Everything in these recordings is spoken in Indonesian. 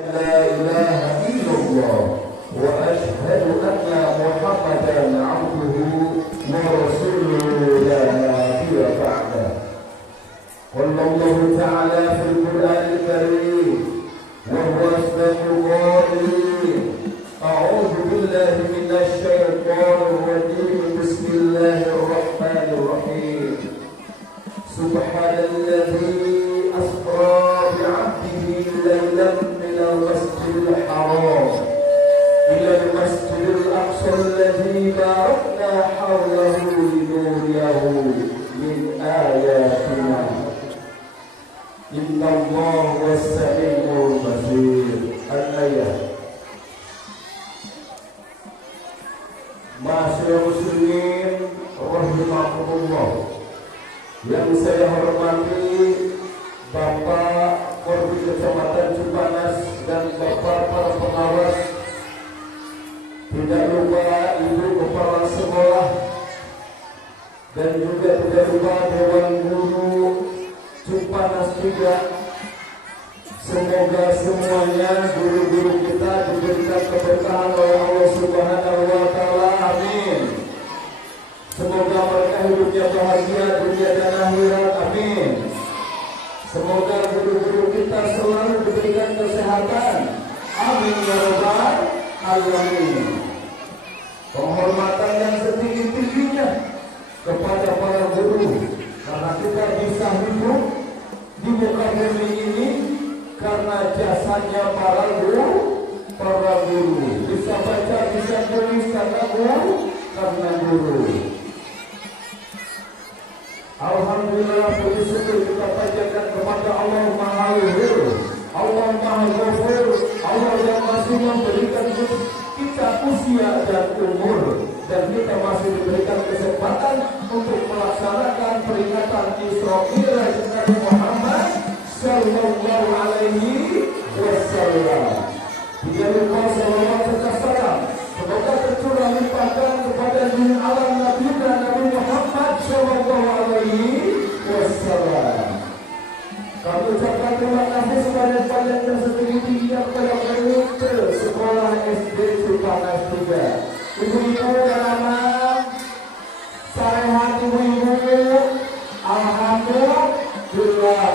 لا إله إلا الله وأشهد أن محمدا عبده ورسوله لا نبي بعده. قال الله تعالى في القرآن الكريم وهو أصدق القائلين: أعوذ بالله من الشيطان الرجيم. بسم الله الرحمن الرحيم. سبحان الذي أسرى بعبده ليلا من المسجد الحرام إلى المسجد الأقصى الذي باركنا حوله لنريه من آياتنا إن الله هو السميع البصير. الآيات. Masyaallah muslimin rahimakumullah, yang saya hormati Bapak Korbit Kecamatan Cipanas dan Bapak para pengawas, tidak lupa Ibu Kepala Sekolah, dan juga tidak lupa Dewan Guru Cipanas juga. Semoga semuanya guru-guru kita diberikan keberkahan oleh Allah Subhanahu wa Ta'ala. Amin. Semoga mereka hidupnya bahagia dunia dan akhirat. Amin. Semoga guru-guru kita selalu diberikan kesehatan. Amin ya rabbal alamin. Penghormatan yang setinggi-tingginya kepada para guru, karena kita bisa hidup di muka bumi ini karena jasanya para guru. Bisa baca, bisa tulis karena guru. Alhamdulillah, puji syukur kita panjatkan kepada Allah Maha Luhur, Allah Maha Ghafur, Allah yang masih memberikan kita usia dan umur, dan kita masih diberikan kesempatan untuk melaksanakan peringatan Isra Mi'raj Nabi Muhammad Sallallahu Alaihi Wasallam. Tidak lupa salawat serta salam semoga tercurah limpahkan kepada junjungan alam Nabi Muhammad Sallallahu Alaihi Wasallam. Kami ucapkan terima kasih sebanyak-banyak dan setinggi-tingginya kepada komite sekolah SD Cipanas 3. Ibu-ibu dan anak, sarehat ibu-ibu, alhamdulillah.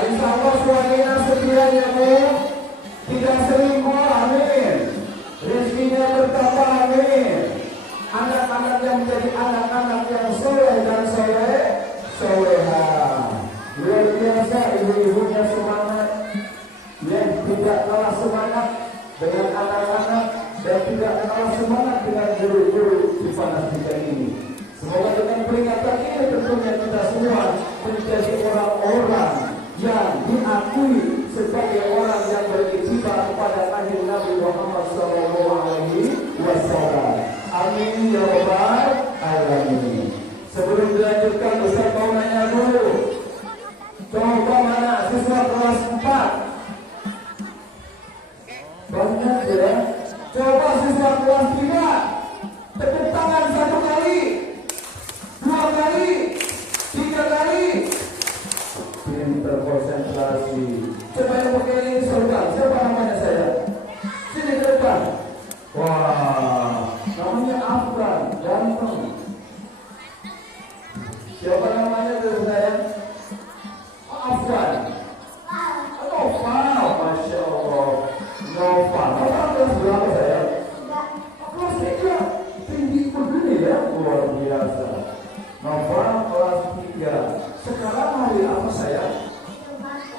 Insyaallah suaminya setianya Bu, tidak selingkuh, amin. Rezekinya bertambah, amin. Anak-anak yang menjadi anak-anak yang soleh dan soleha. Luar biasa, ibu-ibunya semangat, yang tidak kalah semangat dengan anak-anak dan tidak kalah semangat dengan guru-guru Cipanas 3 ini. Semoga dengan peringatan ini tentunya kita semua menjadi orang-orang yang diakui sebagai orang yang beriktibar kepada Nabi Muhammad SAW. Amin ya rabbal alamin. Sebelum dilanjutkan, Ustaz mau nanya dulu. Coba mana siswa kelas 4? Banyak ya. Coba siswa kelas 3. Tepuk tangan 1 kali, 2 kali, 3 kali. Pinter konsentrasi. Coba yang pakai ini saudara. Siapa namanya saya? Sini ke depan. Wah, namanya Afgan, ganteng. Siapa namanya dari saya? Afgan. Nova, Masya Allah. Nova kelas berapa saya? Kelas 3. Tinggi begini ya, luar biasa. Nova kelas 3. Sekarang hari apa saya?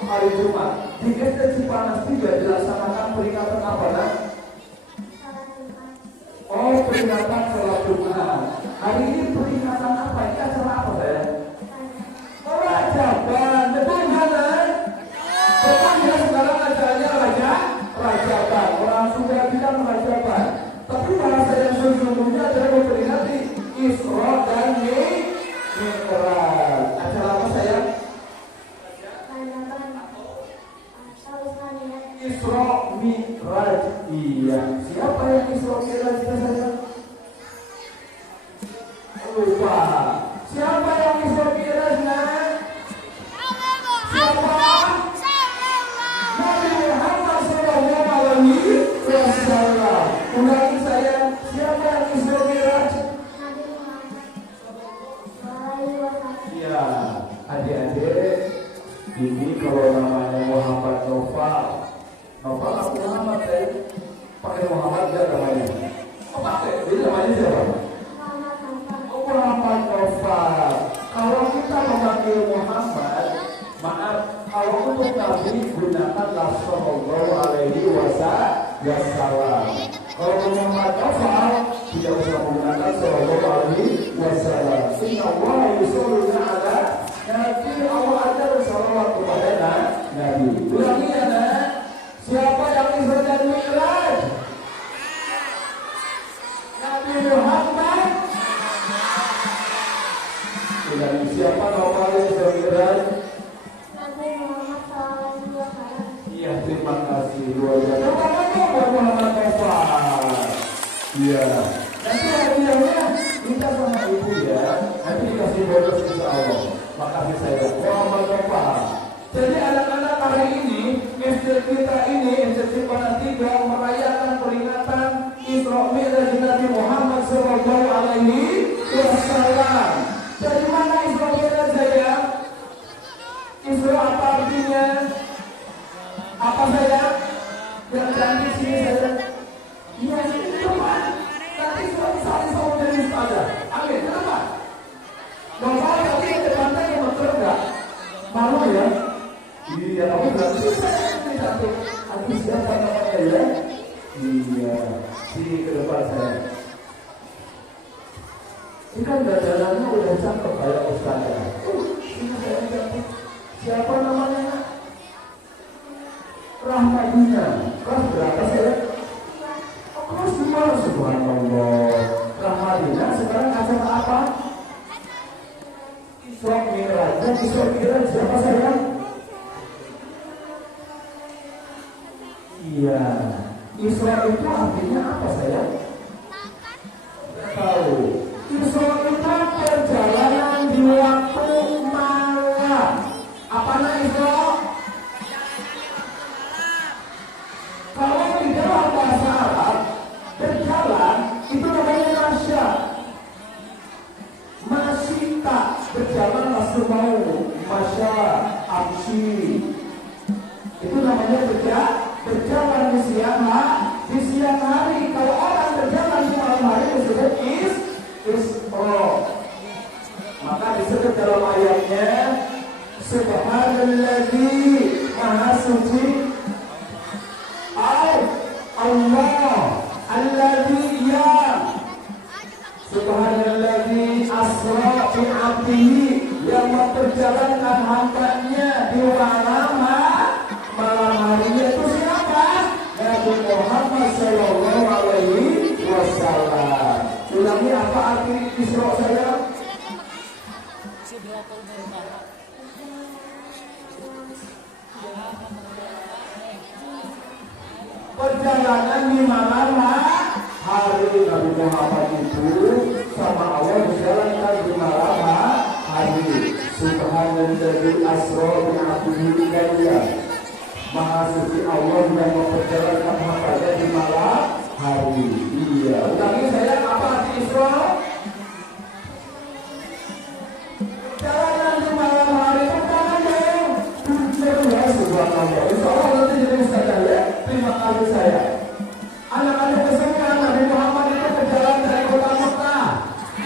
Hari Jumat. Di SD Cipanas 3 dilaksanakan peringatan apa nak? Oh, peringatan sholat Jumat. Hari ini peringatan apa? Ini acara apa saya? Rajaban. Betul kan? Betul ya, sekarang acaranya Rajaban. Orang sudah bilang Rajaban. Tapi bahasa yang sesungguhnya adalah memperingati Isra dan Mi'raj. Acara apa saya? Isra Mi'raj. Iya. Siapa yang Isra Mi'raj kita saja? Lupa. Siapa yang Isra Mi'raj? Siapa? Nabi Muhammad sallallahu alaihi Pakai Muhammad dia namanya. Oh pakai, jadi namanya siapa? Oh Muhammad Taufan. Kalau kita memakai Muhammad, maaf, kalau untuk Nabi gunakanlah Sallallahu Alaihi Wasallam. Kalau Muhammad Taufan tidak usah menggunakan Sallallahu Alaihi Wasallam. Inna Allah yusoluna ala Nabi, Allah ajar salawat kepada Nabi. Ulangi ya nak. Siapa yang Isra dan Mi'raj? Nabi Muhammad. Ulangi, siapa nama Isra dan Mi'raj? Nabi Muhammad SAW. Iya, terima kasih luar biasa. Terima buat Muhammad Taufan. Iya. Nanti hadiahnya minta sama ibu ya. Nanti dikasih bonus insya Allah. Makasih saya. Muhammad Taufan. Jadi anak-anak hari ini, masjid kita ini, masjid Panatiga merayakan peringatan Isra Mi'raj Nabi Muhammad Sallallahu Alaihi Wasallam. Dari mana Isra Mi'raj saya? Isra apa artinya? Apa saya? Yang cantik sini saya. Iya, kenapa? Nanti suatu saat saya jadi ustazah. Amin. Kenapa? Bapak tapi di depannya yang betul enggak? Malu ya? Iya, tapi berarti saya ini cantik. Aku siapa namanya ya? Iya, sini ke depan saya. Ini kan dandanannya udah cakep kayak ustazah. Ini saya cantik. Siapa namanya? Rahmadina. Kelas berapa saya? Oh, kelas 2. Subhanallah. Rahmadina sekarang acara apa? Isra Mi'raj. Dan Isra Mi'raj siapa saya? Iya. Isra itu artinya apa saya? Tidak tahu. Isra itu perjalanan di waktu malam. Apa nama Isra? Kalau di dalam bahasa Arab berjalan itu namanya masya. Masyita berjalan langsung mau masya amsi. Itu namanya berjalan di siang hari. Kalau orang berjalan di malam hari disebut isra. Maka disebut dalam ayatnya Subhanalladzi Maha Suci Allah alladzi Subhanalladzi asra bi 'abdihi, yang memperjalankan hambanya di malam harinya. Itu siapa? Nabi Muhammad Sallallahu Alaihi Wasallam. Ulangi, apa arti Isra saya? Perjalanan di malam hari. Nabi Muhammad itu sama Allah berjalankan di malam hari. Subhanalladzi asra bi 'abdihi laylan. Maha suci Allah yang memperjalankan hambanya di malam hari. Iya. Ulangi saya, apa arti Isra? Perjalanan di malam hari. Perjalanan dong. Ya subhanallah. Insya Allah nanti jadi ustazah ya. Terima kasih saya. Anak-anak kesukaan Nabi Muhammad itu berjalan dari kota Mekah.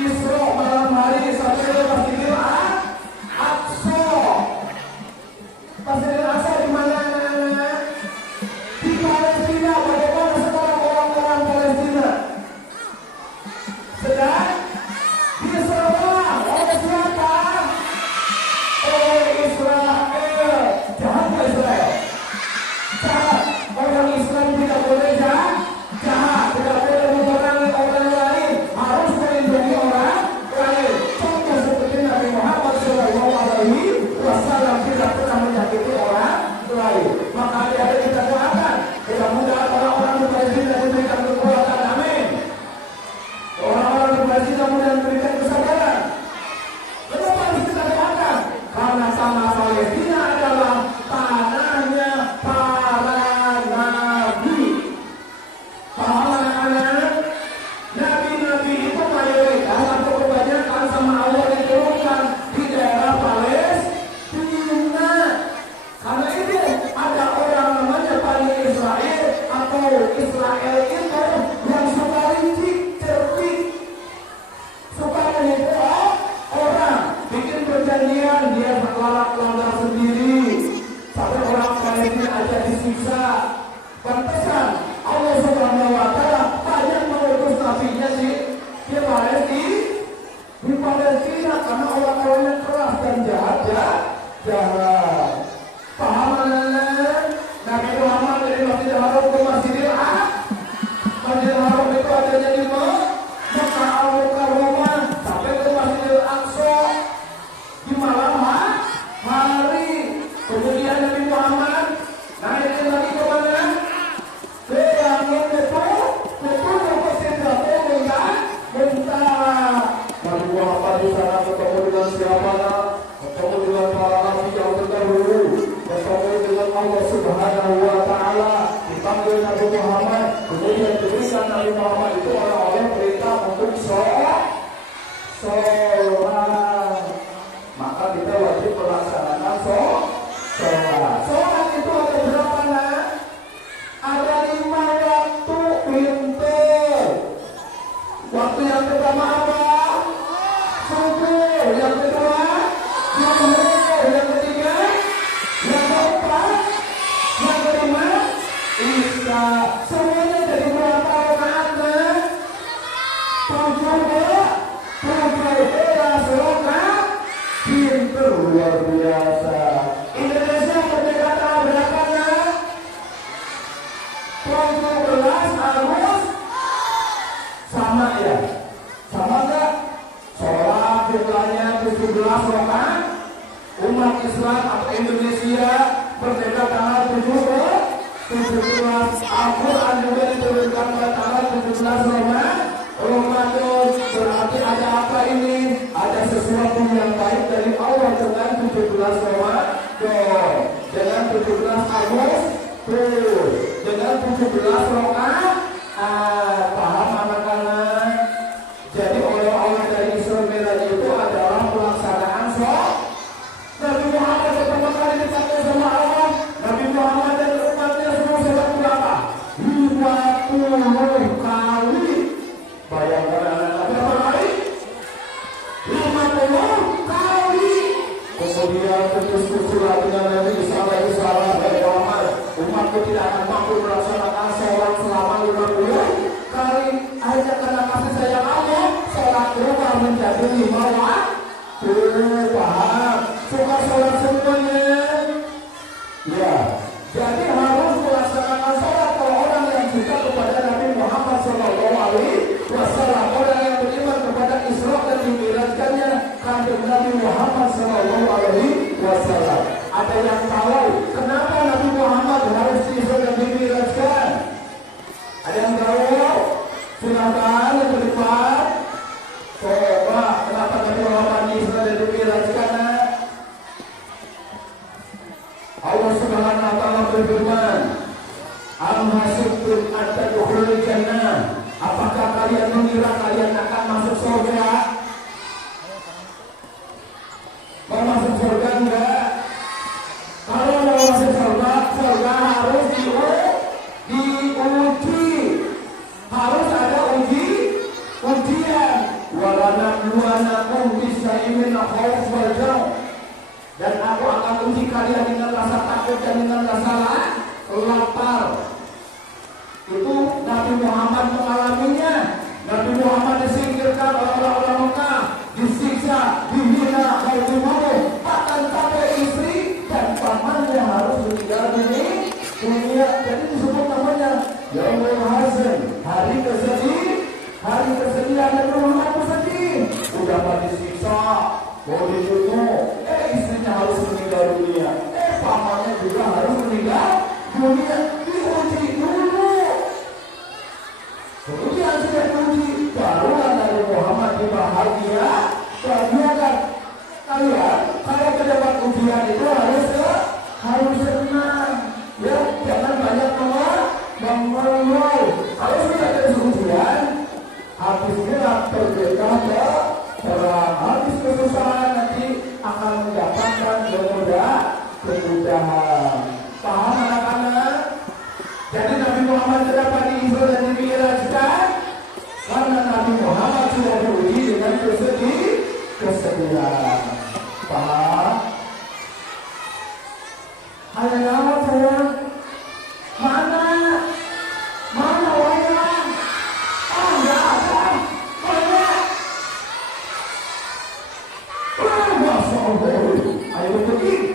Isra malam hari sampai ke Masjidil Aqsa. Masjidil Aqsa di mana? Di Palestina. oleh Nabi Muhammad, kemudian diberikan Nabi Muhammad itu oleh perintah untuk sholat. Maka kita wajib melaksanakan sholat. Sholat itu ada berapa nak? Ada 5 waktu pinter. Waktu yang pertama apa? Subuh. Yang kedua zuhur. Yang ketiga, yang keempat, yang kelima isya. Semuanya jadi berapa rakaat nak? 17 rakaat. Pinter luar biasa. Indonesia merdeka tanggal berapa nak? 17 Agustus. Sama ya? Sama enggak? Sholat jumlahnya 17 rakaat. Umat Islam atau Indonesia merdeka tanggal 17 Al-Quran juga diturunkan pada tanggal 17 Ramadan. Berarti ada apa ini? Ada sesuatu yang baik dari Allah dengan 17 Ramadan, dengan 17 Agustus, dengan 17 rakaat. Paham anak-anak? Jadi oleh-oleh dari Isra Mi'raj itu adalah pelaksanaan sholat. Nabi Muhammad pertama kali dipakai sama Allah. Nabi Muhammad dan umatnya semua sholat berapa? 50 kali. Bayangkan anak-anak berapa kali? 50 kali. Kemudian putus-putus dengan Nabi salah dari Muhammad. Umatku tidak akan mampu melaksanakan sholat selama 50 kali. Hanya karena kasih sayang Allah, sholat berubah menjadi 5 waktu. Paham? Suka sholat semuanya? Ya. Jadi harus melaksanakan sholat. Kalau orang yang suka kepada Nabi Muhammad SAW, orang yang beriman kepada Isra dan Mi'rajkannya kanjeng Nabi Muhammad SAW. Ada yang tahu kenapa Nabi Muhammad harus Isra dan Mi'rajkan? Ada yang tahu? Silakan yang berdepan. Coba kenapa Nabi Muhammad Isra dan Mi'rajkan? Allah Subhanahu wa taala berfirman, "Am hasibtum an tadkhulul jannah?" Apakah kalian mengira kalian akan masuk surga? Mau masuk surga enggak? Kalau mau masuk surga harus diuji. Harus ada ujian. Walanabluwannakum bisyai'in min al-khawf wal ju'. Dan aku akan uji kalian dengan rasa takut dan dengan rasa lapar. Itu Nabi Muhammad mengalaminya. Nabi Muhammad disingkirkan oleh orang-orang Mekah, disiksa, dihina, mau dibunuh, bahkan sampai istri dan pamannya harus meninggal dunia. Jadi disebut namanya Yaumul Hazan, hari kesedihan dan Muhammad bersedih. Udah mau disiksa, mau dibunuh, istrinya harus meninggal dunia, pamannya juga harus meninggal dunia. Diuji dulu. Kemudian sudah diuji, barulah Nabi Muhammad bahagia. Bahagiakan kalian kalau mendapat ujian itu harus senang. Ya, jangan banyak mengeluh. Kalau sudah ada ujian, habisnya terbeda terang. Habis kesusahan nanti akan mendapatkan kemudahan. Paham anak-anak? Jadi Nabi Muhammad kenapa diisra dan dimi'rajkan? Karena Nabi Muhammad sudah diuji dengan kesedihan. Paham? Hanya saya mana wayang? Enggak ada. Mana? Masya Allah. Ayo pergi.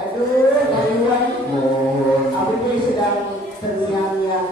Aduh, dari Wan, aku ini sedang senang yang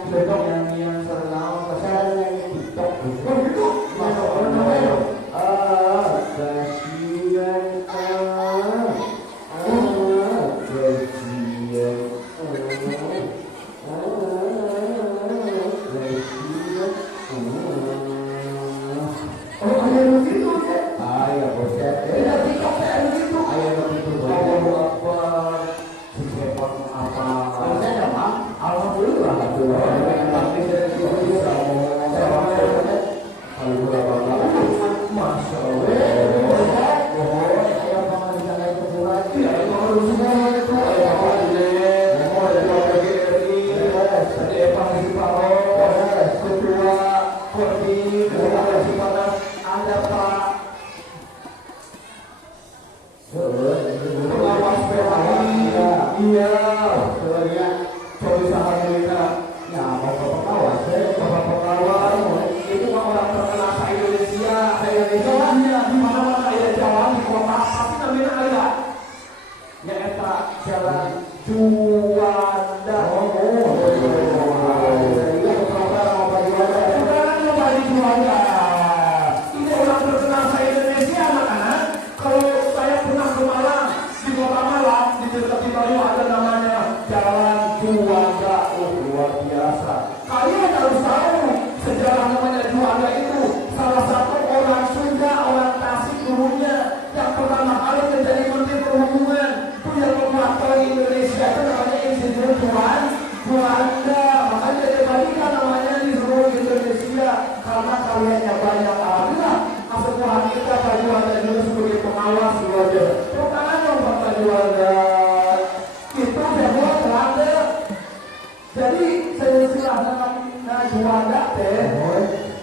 Juanda teh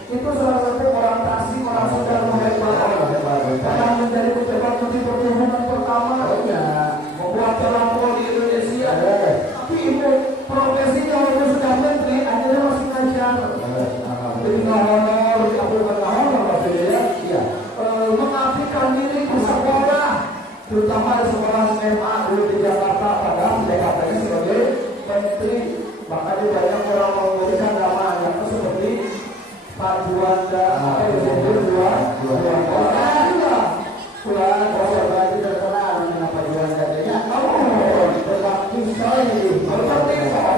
itu salah satu orang Tasik, orang Sunda hebat. Karena menjadi pejabat menteri perhubungan pertama. Membuat jalan tol di Indonesia. Tapi ibu profesinya walaupun sudah menteri, akhirnya masih ngajar. Jadi honor, dikabulkan honor maksudnya. Mengabdikan diri ke sekolah, terutama di sekolah SMA dulu di Jakarta, padahal Jakartanya sebagai menteri. Makanya banyak orang memberikan namanya seperti Pak Juanda, Pulang kalau baju terkenal dengan Pak Juanda nya. Berbakti soleh, bulan tadi saya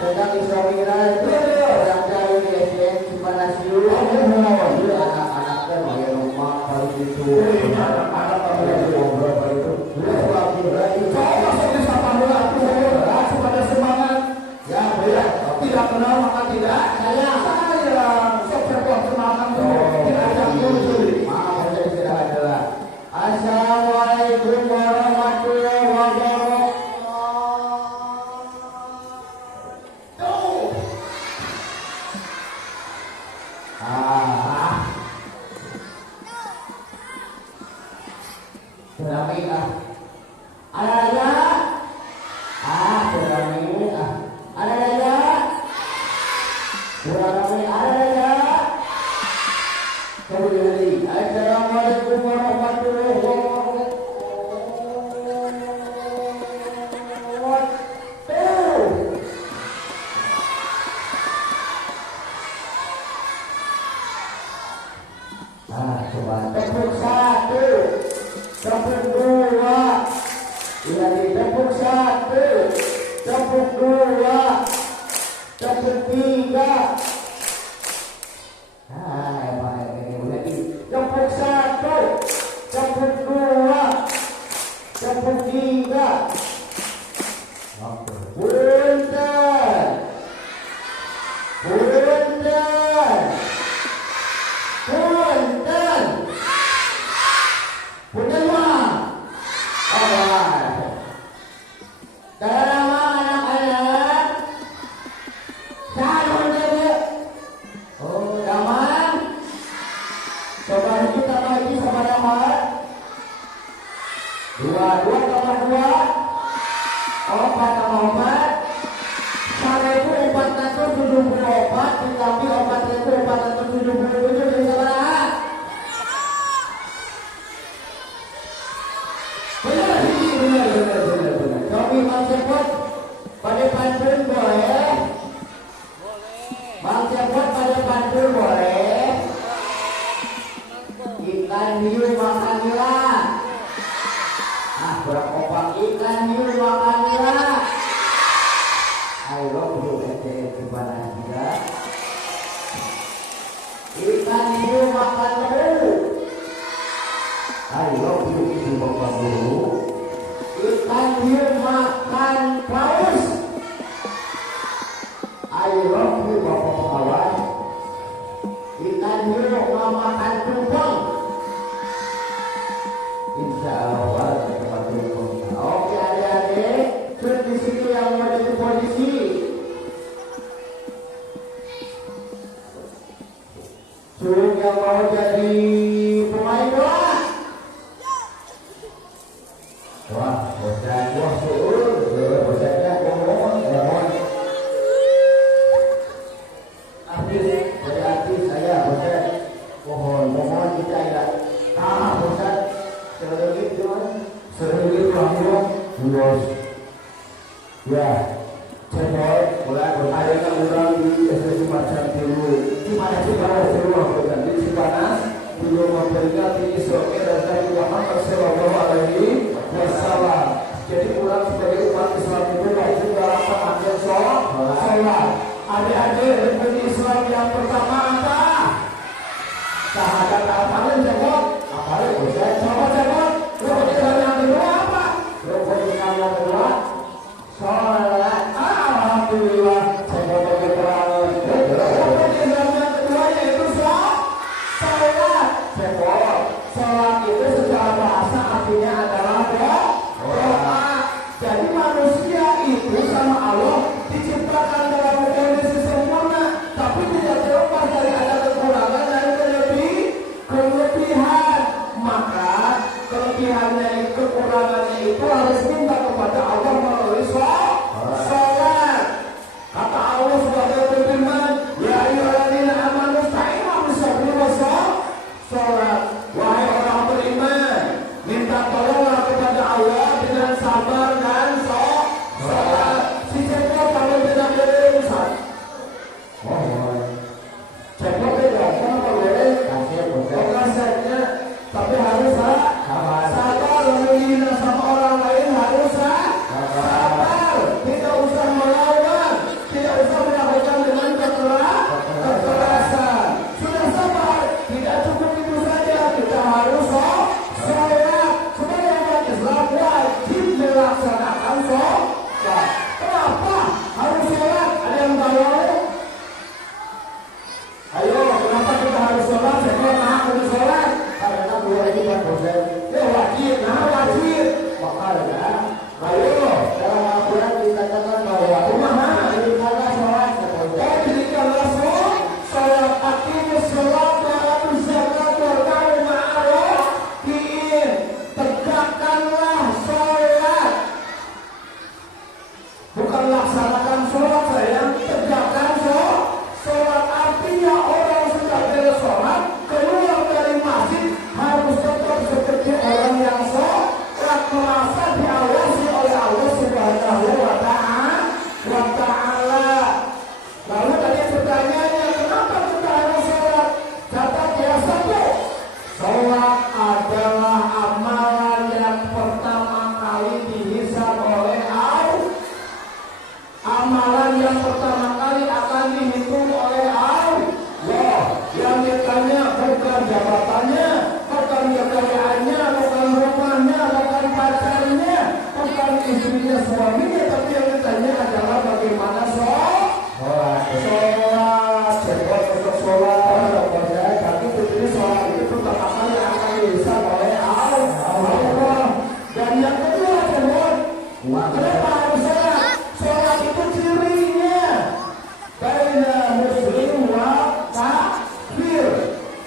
tentang Israel orang jauh di SDN Cipanasiu, anak-anaknya mau rumah paling itu, anak-anak ngobrol paling itu, supaya semangat, ya beda, tidak kenal maka tidak saya sok semangat tidak ada muncul, maaf saya tidak ada. Assalamualaikum warahmatullahi wabarakatuh. Assalamualaikum warahmatullahi wabarakatuh. Coba tepuk satu, tepuk dua, lagi tepuk satu, tepuk dua, tepuk tiga. Tepuk satu, tepuk dua, tepuk tiga. Punten, punten, punten, punten mah. Dalam nama anak-anak, salam dulu. Oh, damai. Coba kita lagi sama damai. Dua tambah dua, empat tambah empat. 1.474 tetapi 4.477 jadi berapa? Benar. Kami Bang Cepot pada pantun boleh? Bang Cepot pada pantun boleh? Ikan hiu makanlah. Berapa opak ikan hiu makanlah. Ayo dulu gimana juga? Ikan hiu makan dulu. Ayo dulu itu bapak dulu. Ikan hiu makan paus. Ayo dulu bapak kawan. Ikan hiu makan tumpeng. Insya Allah tempat tumpeng. Oke adik-adik, di situ yang ada di posisi. Suruh yang mau jadi pemain bola. Wah, bosan, wah suruh, bosannya ngomong. Artis saya bosan. Mohon kita ya. Bosan. Sedikit langsung luas. Ya, channel mulai berada kan orang di SSC macam dulu. Gimana sih kalau seluruh bukan di Cipanas belum memperingati Isra dan Nabi Muhammad Sallallahu Alaihi Wasallam. Jadi orang sebagai umat Islam itu wajib melakukan sholat. Adik-adik rukun Islam yang pertama apa? Syahadat apa jawab? Apa itu? Saya jawab. Rukun Islam yang kedua apa? Rukun Islam yang kedua sholat. Alhamdulillah. Saya bawa keterangan. Rukun Islam yang kedua yaitu sholat. Sholat itu secara bahasa artinya adalah doa. Jadi manusia itu melaksanakan sholat sayang, tegakkan sholat. Artinya orang sudah beres sholat, keluar dari masjid harus tetap seperti orang yang sholat, merasa diawasi oleh Allah Subhanahu wa Ta'ala. Lalu tadi pertanyaannya, kenapa kita harus sholat? Catat ya, satu, sholat adalah amalan yang pertama kali dihisab oleh Allah. Amalan yang pertama kali akan dihitung oleh Allah. Yang ditanya bukan jabatannya, bukan kekayaannya, bukan rumahnya, bukan pacarnya, bukan istrinya, suaminya, tapi yang ditanya adalah bagaimana sholat. Sholat untuk sholat. Tapi tentunya sholat itu pertama kali akan dihisab oleh Allah. Dan yang kedua, kenapa harus sholat? Sholat itu cirinya baina muslim wa kafir.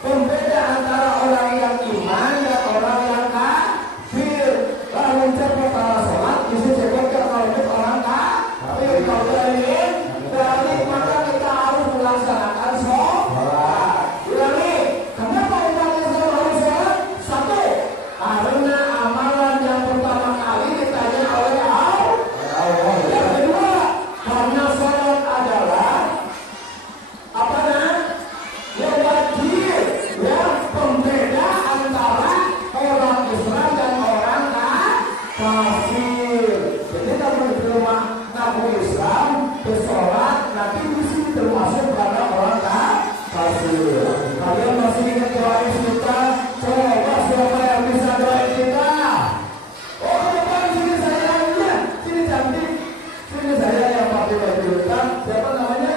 Pembeda antara orang yang iman dan orang yang kafir. Lalu cepat sholat, bisa cepat kalau itu orang kafir. Kalau dari maka kita harus melaksanakan sholat. Ulangi, kenapa umatnya harus sholat? Satu, karena amalan yang pertama kali ditanya oleh Allah. Yang kedua, karena sholat adalah apa yang wajib, yang pembeda antara orang Islam dan orang kafir. Jadi kalau diterima ngaku Islam, bersolat, nanti mesti termasuk pada orang kafir. Kalian masih ingat doa kita? Coba siapa yang bisa doa kita? Oh, depan sini saya aja, sini cantik, sini saya yang pakai baju hitam. Siapa namanya?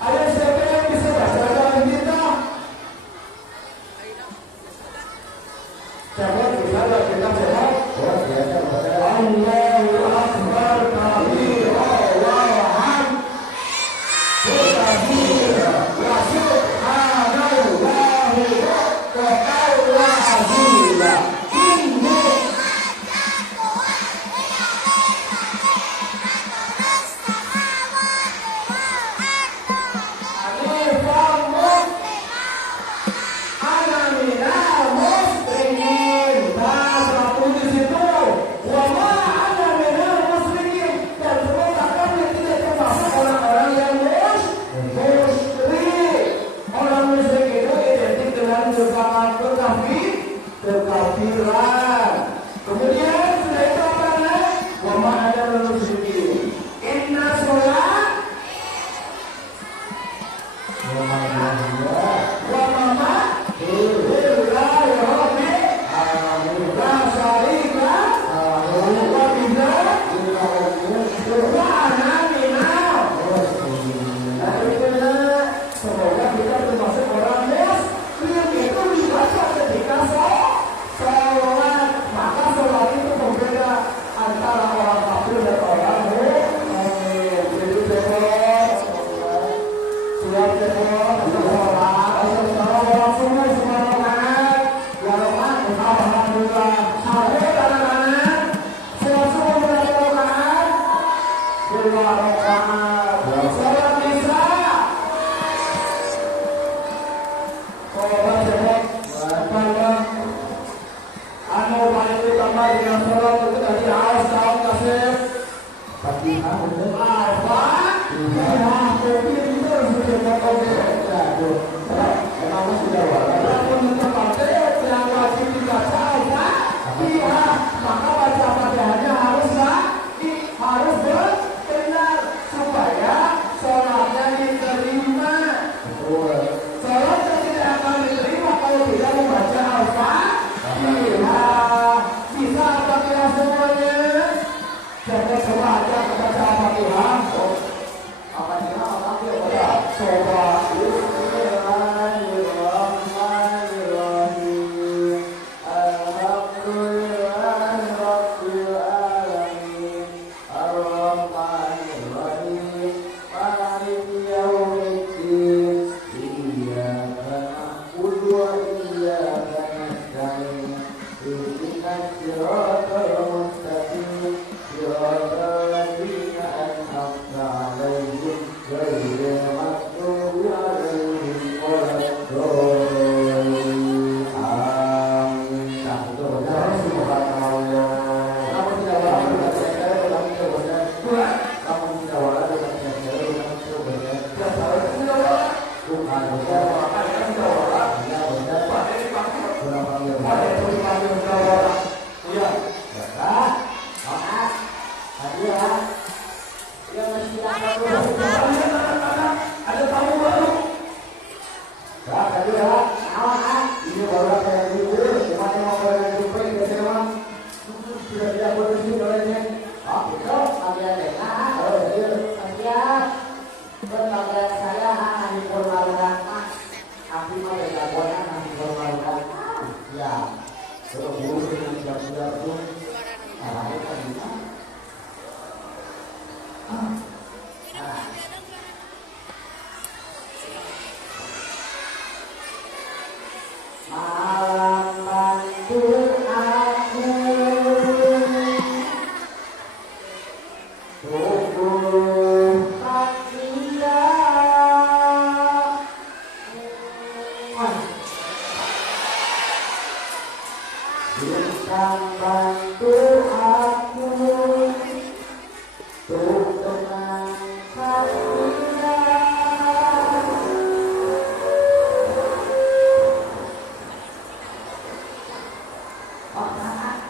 Ayo siapa yang bisa baca doa kita? Siapa bisa doa kita? Siapa? Oh, biasa baca. Allahu Akbar kabira Allahan kabira wa subhanallahi wa ta'ala azila inni anifam ana minal muslimin. Bahasa pun di situ. Wa ma ana minal muslimin, dan semoga kami tidak termasuk orang-orang yang musyrik. Orang musyrik itu identik dengan kekafiran. Kemudian sudah itu apa namanya? Wa ma ana minal musyrikin. Inna sholat wa mama lillahi rabbil alamin la syarika lahu wa bidzalika wa ana minal muslimin. Semoga kita termasuk orang muslim. Itu dibaca ketika sholat. Maka sholat itu berbeda antara orang kafir dan orang mukmin. Jadi siap sholat, semua semangat. Ya Rahman, alhamdulillah. Sahur anak-anak, semua berapa rakaat? 2 rakaat. Sholat Isya. Sholat jemaat. Anu paling utama dengan sholat itu tadi harus tahu kasih Fatihah. Apa? Ya, kopi itu sudah kopi. Emang sudah walau yang wajib dibaca Fatihah, maka baca Fatihahnya harus benar supaya sholatnya diterima. Sholatnya tidak akan diterima kalau tidak membaca Al-Fatihah. Bisa Al-Fatihah semuanya? Jangan coba aja baca Al-Fatihah. Al-Fatihah Al-Fatihah. Coba. صراط المستقيم صراط ya. Ya masih ada Anak-anak, ada tamu baru. ya tadi ya. Awak ini baru saya jujur. Cuma yang mau saya jumpai ke sana. Sudah tidak boleh sih olehnya. Oh itu bagian tengah. Oh jadi bagian berbagai saya hanya permalukan. Aku mau tidak boleh hanya permalukan. Ya. Kalau guru dengan siap-siap pun, caranya kan bisa. Malam bantu aku, tubuh dia. Bintang bantu aku untuk tenang hatinya. Oh, nah.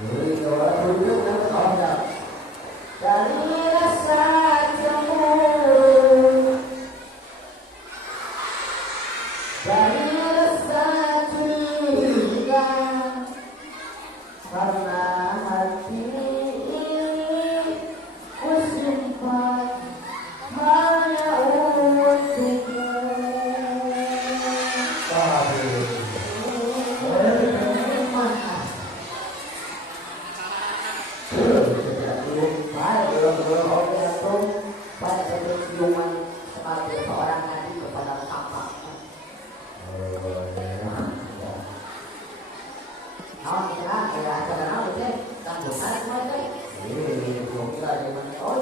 Jadi kalau tunjuk dan tahunya dari rasa cemburu, dari rasa curiga. Karena hati ini ku simpan hanya untukmu. Pada ciuman sebagai seorang nabi kepada Muhammad. Oh, ya, ya, jangan apa sih? Kan bukan semua sih. Ini belum kira gimana. Oh,